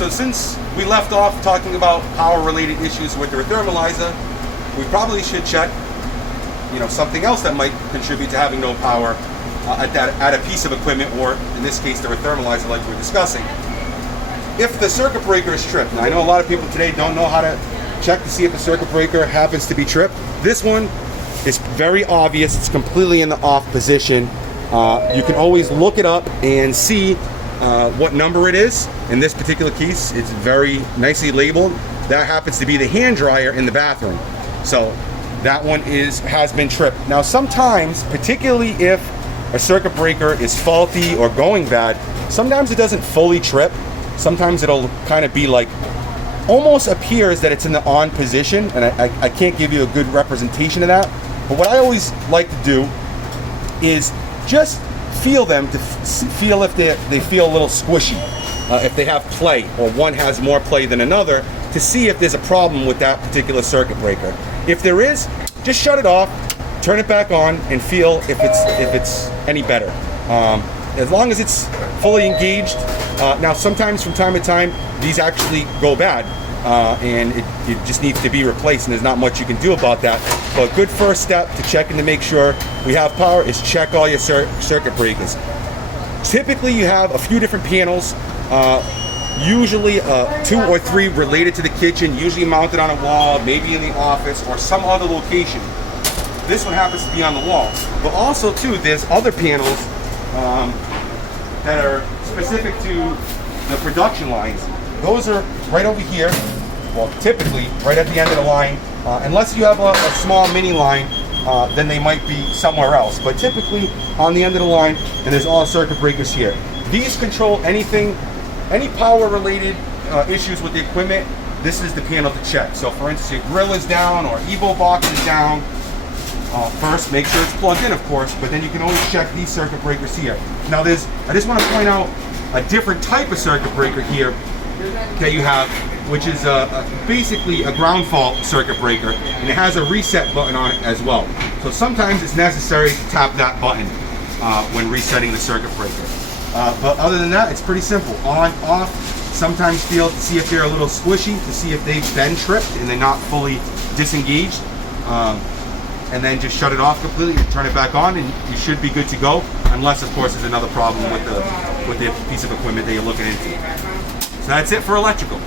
So since we left off talking about power-related issues with the rethermalizer, we probably should check, something else that might contribute to having no power at a piece of equipment, or in this case, the rethermalizer, like we're discussing. If the circuit breaker is tripped, now I know a lot of people today don't know how to check to see if the circuit breaker happens to be tripped. This one is very obvious. It's completely in the off position. You can always look it up and see what number it is. In this particular case, it's very nicely labeled. That happens to be the hand dryer in the bathroom. So that one has been tripped. Now sometimes, particularly if a circuit breaker is faulty or going bad, sometimes it doesn't fully trip. Sometimes it'll kind of be like, almost appears that it's in the on position, and I can't give you a good representation of that. But what I always like to do is just feel them to feel if they feel a little squishy, if they have play, or one has more play than another, to see if there's a problem with that particular circuit breaker. If there is, just shut it off, turn it back on, and feel if it's any better. As long as it's fully engaged. Now sometimes from time to time these actually go bad, and it just needs to be replaced, and there's not much you can do about that. But a good first step to checking to make sure we have power is check all your circuit breakers. Typically you have a few different panels, usually 2 or 3 related to the kitchen, usually mounted on a wall, maybe in the office or some other location. This one happens to be on the wall. But also too, there's other panels that are specific to the production lines. Those are right over here, well, typically right at the end of the line. Unless you have a small mini line, then they might be somewhere else. But typically on the end of the line, and there's all circuit breakers here. These control anything, any power related issues with the equipment. This is the panel to check. So for instance, your grill is down or Evo box is down. First, make sure it's plugged in, of course, but then you can always check these circuit breakers here. Now I just want to point out a different type of circuit breaker here that you have, which is basically a ground fault circuit breaker, and it has a reset button on it as well. So sometimes it's necessary to tap that button when resetting the circuit breaker. But other than that, it's pretty simple. On, off, sometimes feel to see if they're a little squishy, to see if they've been tripped and they're not fully disengaged. And then just shut it off completely and turn it back on, and you should be good to go, unless of course there's another problem with the piece of equipment that you're looking into. So that's it for electrical.